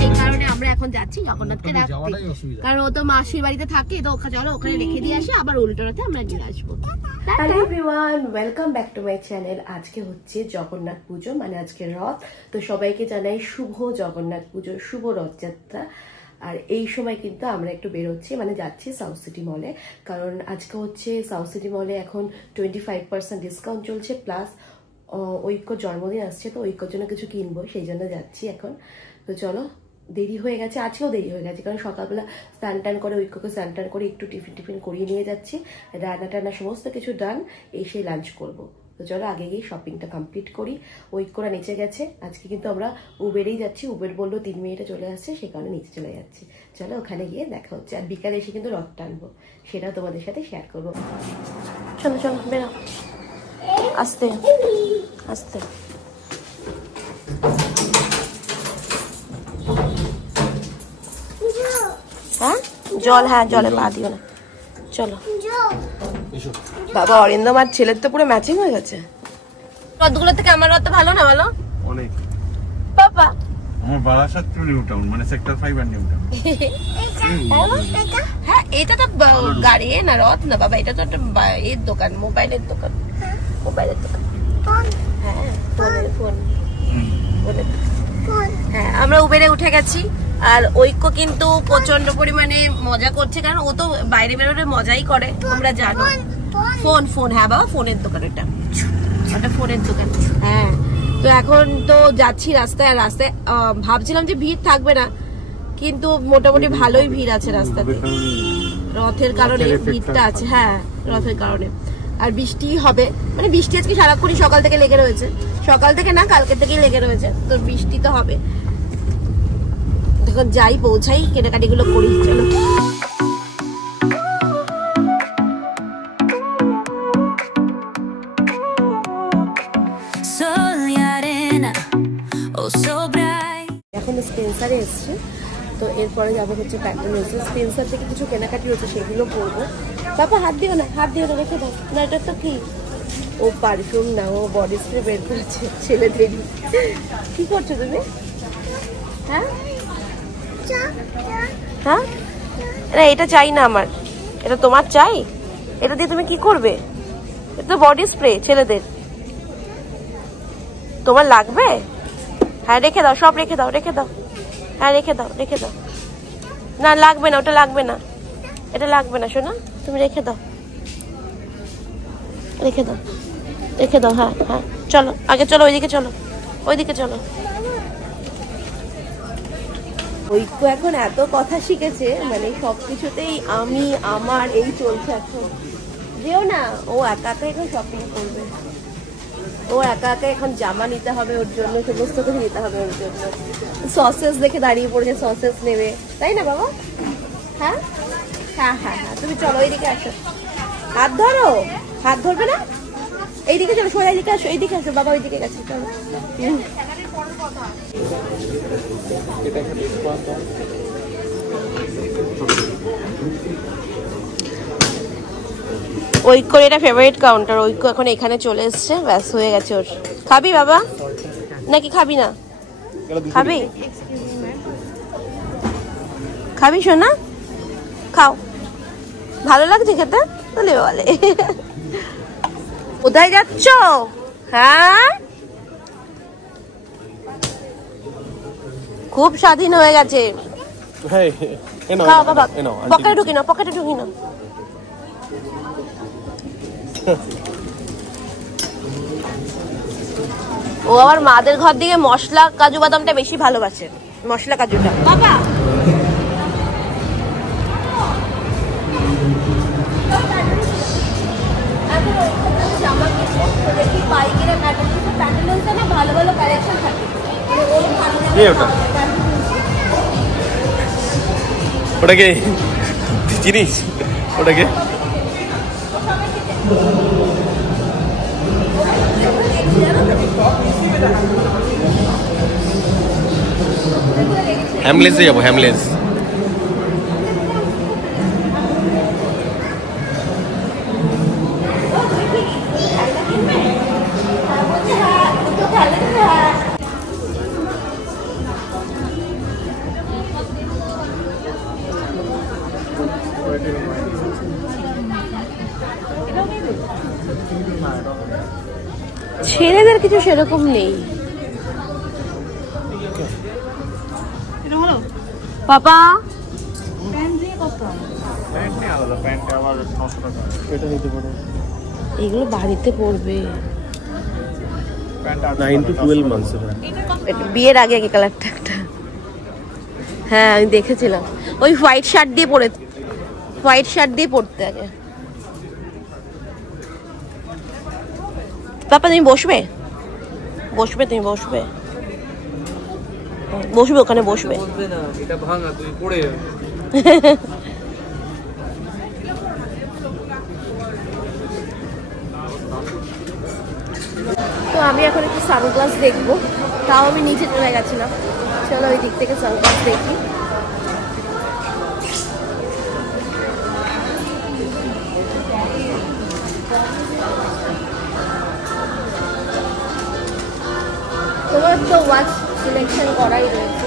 সেই কারণে আমরা এখন যাচ্ছি জগন্নাথকে রাখতে, কারণ ও তো মাসির বাড়িতে থাকে, তো চলো ওখানে রেখে দিয়ে আসি, আবার উল্টোতে আমরা নিয়ে আসবো। Hello everyone, welcome back to my channel. আজকে হচ্ছে জগন্নাথ পুজো, মানে আজকে রথ। তো সবাইকে জানাই শুভ জগন্নাথ পুজো, শুভ রথযাত্রা। আর এই সময় কিন্তু আমরা একটু বেরোচ্ছি, মানে যাচ্ছি সাউথ সিটি মলে, কারণ আজকে হচ্ছে সাউথ সিটি মলে এখন 25% ডিসকাউন্ট চলছে, প্লাস ঐক্যর জন্মদিন আসছে, তো ঐক্যর জন্য কিছু কিনবো, সেই জন্য যাচ্ছি এখন। তো চলো, দেরি হয়ে গেছে, আজকেও দেরি হয়ে গেছে, কারণ সকালবেলা স্নান টান করে ঐক্যকে স্নান টান করে একটু টিফিন করিয়ে নিয়ে যাচ্ছি, রান্না টান্না সমস্ত কিছু ডান, এসে লাঞ্চ করব। তো চলো আগে গিয়ে শপিংটা কমপ্লিট করি। ঐক্যরা নিচে গেছে, আজকে কিন্তু আমরা উবেরেই যাচ্ছি, উবের বললো 3 মিনিটে চলে আসছে, সে কারণে নিচে চলে যাচ্ছি। চলো ওখানে গিয়ে দেখা হচ্ছে, আর বিকালে এসে কিন্তু রথ টানবো, সেটাও তোমাদের সাথে শেয়ার করবো। চলো চলো বেরো, আস্তে আস্তে। হ্যাঁ জল, হ্যাঁ জলে পা দিও না। চলো বাবা, অরিন্দম আর ছেলের তো পুরো ম্যাচিং হয়ে গেছে। রথগুলো থেকে আমার রথ ভালো না? ভালো অনেক বাবা। আমার বারাসাত টু নিউ টাউন, মানে সেক্টর 5 আর নিউ টাউন। হ্যাঁ এটা তো গাড়ি না, রথ না বাবা, এটা তো একটা এর দোকান, মোবাইলের দোকান, মোবাইলের দোকান। হ্যাঁ ফোনের ফোন। হ্যাঁ আমরা উবেরে উঠে গেছি, আর ঐক্য কিন্তু প্রচন্ড পরিমাণে মজা করছে, কারণ ও তো বাইরে বেরোলে মজাই করে, তোমরা জানো। ফোন ফোন, হ্যাঁ বাবা ফোনের দোকান, এটা ফোনের দোকান। হ্যাঁ তো এখন তো যাচ্ছি রাস্তায়, আর রাস্তায় ভাবছিলাম যে ভিড় থাকবে না, কিন্তু মোটামুটি ভালোই ভিড় আছে রাস্তাতে, রথের কারণে ভিড়টা আছে। হ্যাঁ রথের কারণে, আর বৃষ্টি হবে, মানে বৃষ্টি আজকে সারাক্ষণই সকাল থেকে লেগে রয়েছে, সকাল থেকে না কালকে থেকেই লেগে রয়েছে, তো বৃষ্টি তো হবে। এখন যাই, পৌঁছাই, কেনাকাটি গুলো করি। চলো এখন স্পেন্সারে এসছি, তো এরপরে যাবো হচ্ছে প্যান্টালুন্সে। স্পেন্সার থেকে কিছু কেনাকাটি হচ্ছে, সেগুলো করবো। বাবা হাত দিও না, হাত দিও না, রেখে দাও না। এটা তো কি, ও পারফিউম না, ও বডি স্প্রে বের করেছে ছেলেদেরই। কি করছো তুমি? হ্যাঁ হ্যাঁ না এটা চাই না আমার, এটা তোমার চাই। এটা দিয়ে তুমি কি করবে? এটা তো বডি স্প্রে ছেলেদের, তোমার লাগবে? হ্যাঁ রেখে দাও, সব রেখে দাও, রেখে দাও। হ্যাঁ রেখে দাও, রেখে দাও। না লাগবে না, ওটা লাগবে না, এটা লাগবে না শোনা, তুমি রেখে দাও, রেখে দাও, রেখে দাও। হ্যাঁ হ্যাঁ চলো আগে, চলো ওইদিকে, চলো ওইদিকে চলো। ঐক্য এখন এত কথা শিখেছে, মানে সবকিছুতেই আমি আমার এই চলছে এখন। যেও না, ও একা একা এখন শপিং করবে, ও একা একা এখন জামা নিতে হবে ওর জন্য, সমস্ত কিছু নিতে হবে ওর জন্য। সসেস দেখে দাঁড়িয়ে পড়েছে, সসেস নেবে, তাই না বাবা? হ্যাঁ হ্যাঁ হ্যাঁ হ্যাঁ তুমি চলো এইদিকে আসো, হাত ধরো, হাত ধরবে না, এইদিকে চলো, সোজা এইদিকে আসো, এইদিকে আসো বাবা, ওইদিকে গেছে, চলো। ঐক্যর এটা ফেভারিট কাউন্টার, ঐক্য এখন এখানে চলে এসছে, ব্যাস হয়ে গেছে ওর। খাবি বাবা নাকি খাবি না? খাবি, খাবি শোনা, খাও, ভালো লাগছে খেতে, বলে বলে। কোথায় যাচ্ছ? হ্যাঁ খুব স্বাধীন হয়ে গেছে। খাও বাবা, পকেটে ঢুকি না, পকেটে ঢুকি না। ও আবার মাদের ঘর দিকে মশলা কাজু বাদামটা বেশি ভালোবাসে, মশলা কাজুটা। বাবা ভালো ভালো কালেকশন থাকে, ওটাকে চিনিস? ওটাকে হ্যামলেসে যাবো, হ্যামলেস। কিছু সেরকম নেই। পাপা এগুলো বাড়িতে পড়বে। 9 to 12 months। বিয়ের আগে কি কালারটা একটা, হ্যাঁ আমি দেখেছিলাম। ওই হোয়াইট শার্ট দিয়ে পড়তে আগে। পাপা তুমি বসবে তুমি বসবে ওখানে বসবে। তো আমি এখন একটু সানগ্লাস দেখবো, তাও আমি নিচে চলে গেছিলাম। চলো ওই দিক থেকে সানগ্লাস দেখি। তোমার তো ওয়াচ সিলেকশন করাই রয়েছে।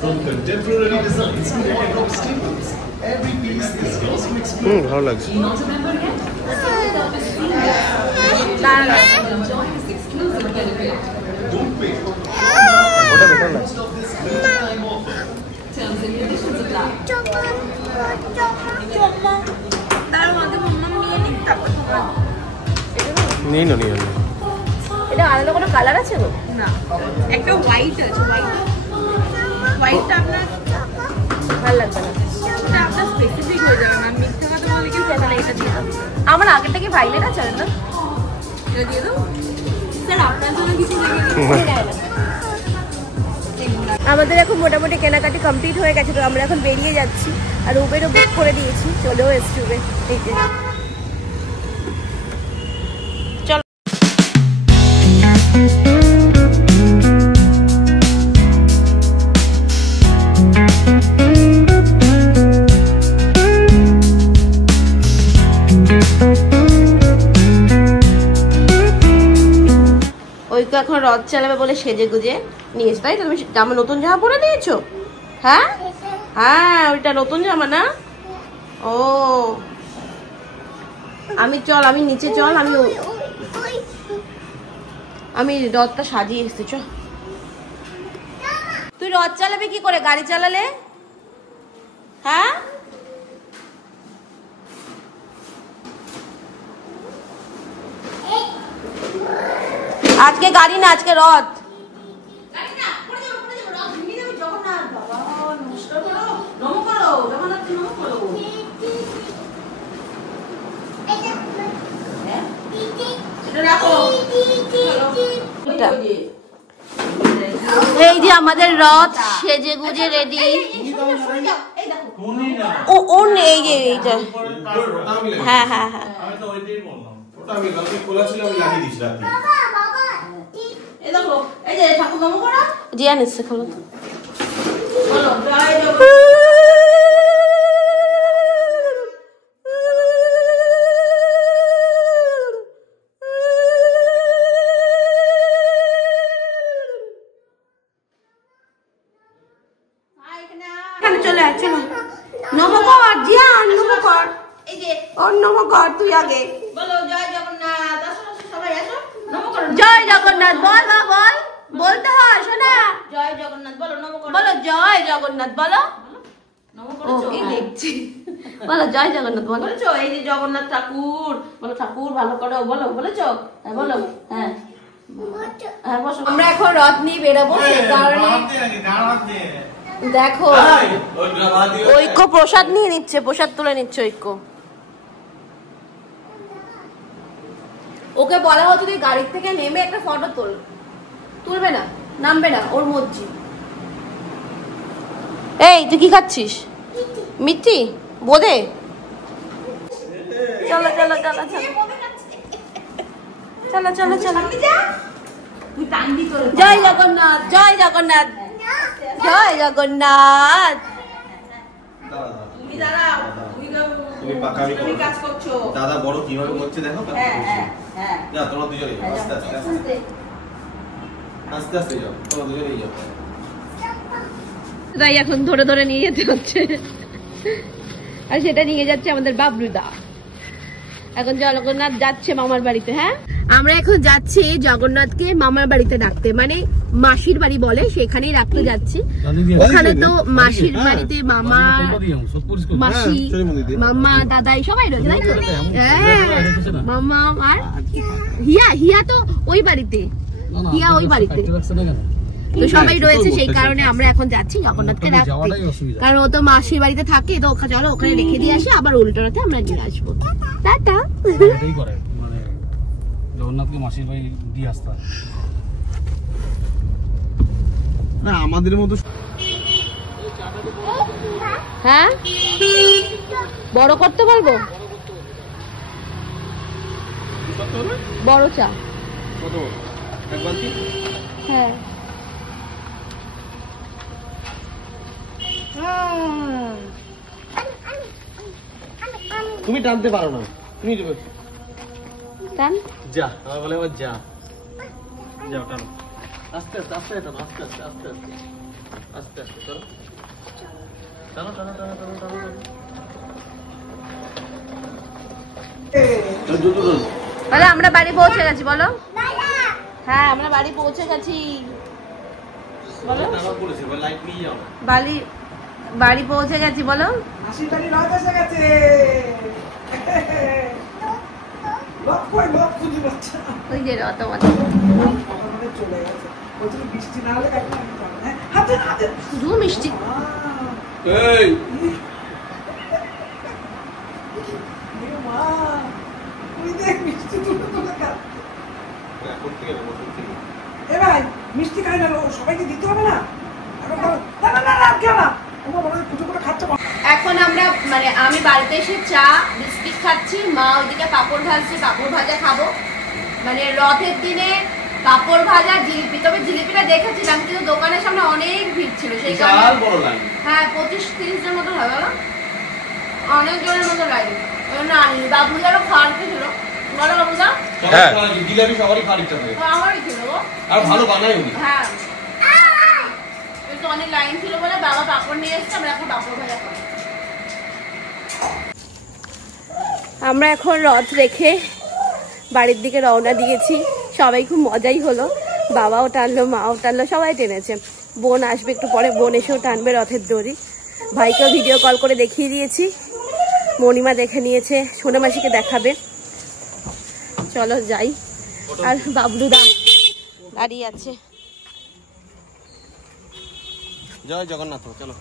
From contemporary designs to wardrobe staples, every piece is yours to explore. ভালো লাগছে। Not a member yet? Enjoy this exclusive benefit. Don't wait. ওটা বেটার লাগছে। Most of this limited time offer. Terms and conditions apply. নিয়ে নাও। এটা আলাদা কোনো colour আছে গো? না, একটা হোয়াইট আছে। হোয়াইটটা আপনার ভালো লাগবে না, এটা আপনার স্পেসিফিক হয়ে যাবে ম্যাম। মিথ্যা কথা বলে কি তাহলে এটা দিয়ে দাও। আমার আগেরটা কি ভাইলেট আছে না? এটা দিয়ে দাও স্যার, আপনার জন্য কিছু লেগে আমাদের এখন মোটামুটি কেনাকাটি কমপ্লিট হয়ে গেছে, তো আমরা এখন বেরিয়ে যাচ্ছি। আর উবেরও বুক করে দিয়েছি, চলেও এসছি উবের। এই যে চলো। ওই তো এখন রথ চালাবে বলে সেজে গুজে নিয়েছো, তাই তো? তুমি জামা, নতুন জামা পরে নিয়েছো? হ্যাঁ হ্যাঁ, ওইটা নতুন জামা না? ও আমি নিচে চল, আমি রথটা সাজিয়ে এসছি। চ, তুই রথ চালাবি কি করে গাড়ি চালালে? হ্যাঁ আজকে গাড়ি না, আজকে রথ। এই যে আমাদের রথ সেজে গুজে রেডি। ও নেই এইটা। হ্যাঁ হ্যাঁ হ্যাঁ, জিয়ান এসছে, খোলো তো। চলে আয়, চলো নমকর, জিয়ান নমকর। এই যে ওর নমকর, তুই আগে বলো জয় জগন্নাথ। সবাই আসো, নমকর। জয় জগন্নাথ বল, বল বলতে হয় শোনা। জয় জগন্নাথ বলো, নমকর বলো। জয় জগন্নাথ বলো, নমকর। কি দেখছি, বলো জয় জগন্নাথ বলো। বলছো এই যে জগন্নাথ ঠাকুর, বলো ঠাকুর ভালো করো, বলো বলেছো? হ্যাঁ বলো, হ্যাঁ হ্যাঁ বসো। আমরা এখন রথ নিয়ে বেরোবো, সেই কারণে দেখো ঐক্য প্রসাদ নিয়ে নিচ্ছে, প্রসাদ তুলে নিচ্ছে ঐক্য। ওকে বলা হচ্ছে তুই গাড়ির থেকে নেমে একটা ফটো তুলবে না, নামবে না, ওর মর্জি। এই তুই কি খাচ্ছিস? মিষ্টি বোধে। চলো চলো চলো চলো চলো চলো চলো। জয় জগন্নাথ, জয় জগন্নাথ, জয় জগন্নাথ। দাদা বড় কিভাবে করছে দেখো। যা তোমরা দুজনে আস্তে আস্তে আস্তে আস্তে যাও, তোমরা দুজনেই যাও। তাই এখন ধরে ধরে নিয়ে যেতে হচ্ছে। আর সেটা নিয়ে যাচ্ছে আমাদের বাবলুদা। এখন জগন্নাথ যাচ্ছে মামার বাড়িতে। হ্যাঁ, আমরা এখন যাচ্ছি জগন্নাথকে মামার বাড়িতে ডাকতে, মানে মাসির বাড়ি বলে, সেখানেই রাখতে যাচ্ছি। ওখানে তো মাসির বাড়িতে মামা, মাসি, মামা, দাদাই সবাই রয়েছে, তাই তো? হ্যাঁ, মামা আর হিয়া, হিয়া তো ওই বাড়িতে, হিয়া ওই বাড়িতে তো সবাই রয়েছে। সেই কারণে আমরা এখন যাচ্ছি জগন্নাথকে রাখতে, কারণ ও তো মাসির বাড়িতে থাকে। তো চলো ওখানে রেখে দিয়ে আসি, আবার উল্টোতে আমরা নিয়ে আসবো। টাটা। জগন্নাথকে মাসির বাড়ি দিয়ে আসতে হয় না আমাদের মতো। হ্যাঁ, বড় করতে পারবো, বড় চা। হ্যাঁ, তুমি টানতে পারো না, তুমি টান। যা, আমার বলে আবার যা, যাও টানো, আস্তে আস্তে আস্তে টানো, আস্তে আস্তে আস্তে আস্তে আস্তে আস্তে চলো, টানো টানো টানো টানো টানো টানো। বলো আমরা বাড়ি পৌঁছে গেছি, বলো। হ্যাঁ, আমরা বাড়ি পৌঁছে গেছি, বলো। বাড়ি পৌঁছে গেছি, বলো। ওই যে রত শুধু মিষ্টি। মিষ্টি খাই না, সবাইকে দিতে হবে না। এখন আমরা মানে আমি বাড়িতে এসে চা বিস্কিট খাচ্ছি, মা ওইদিকে পাপড় ভাজছে, পাপড় ভাজা খাবো। মানে রথের দিনে পাপড় ভাজা, জিলিপি। তবে জিলিপিটা দেখেছিলাম, কিন্তু দোকানের সামনে অনেক ভিড় ছিল, সেই কারণে। হ্যাঁ, 25-30 জন মতো হবে, অনেক জনের মতো লাইন। না আনিনি, বাবুদারও খাওয়ার ছিল। বলো বাবুদা। জিলাপি সবারই খাওয়ার ইচ্ছা থাকে, আমারই ছিল গো, আর ভালো বানাই উনি। হ্যাঁ, তো অনেক লাইন ছিল বলে বাবা পাপড় নিয়ে এসছে, আমরা এখন পাপড় ভাজা খাবো। আমরা এখন রথ রেখে বাড়ির দিকে রওনা দিয়েছি। সবাই খুব মজাই হলো, বাবাও টানলো, মাও টানলো, সবাই টেনেছে। বোন আসবে একটু পরে, বোন এসেও টানবে রথের দড়ি। ভাইকেও ভিডিও কল করে দেখিয়ে দিয়েছি, মণিমা দেখে নিয়েছে, সোনা মাসিকে দেখাবে। চলো যাই। আর বাবলুদা দাঁড়িয়ে আছে। জয় জগন্নাথ, চলো।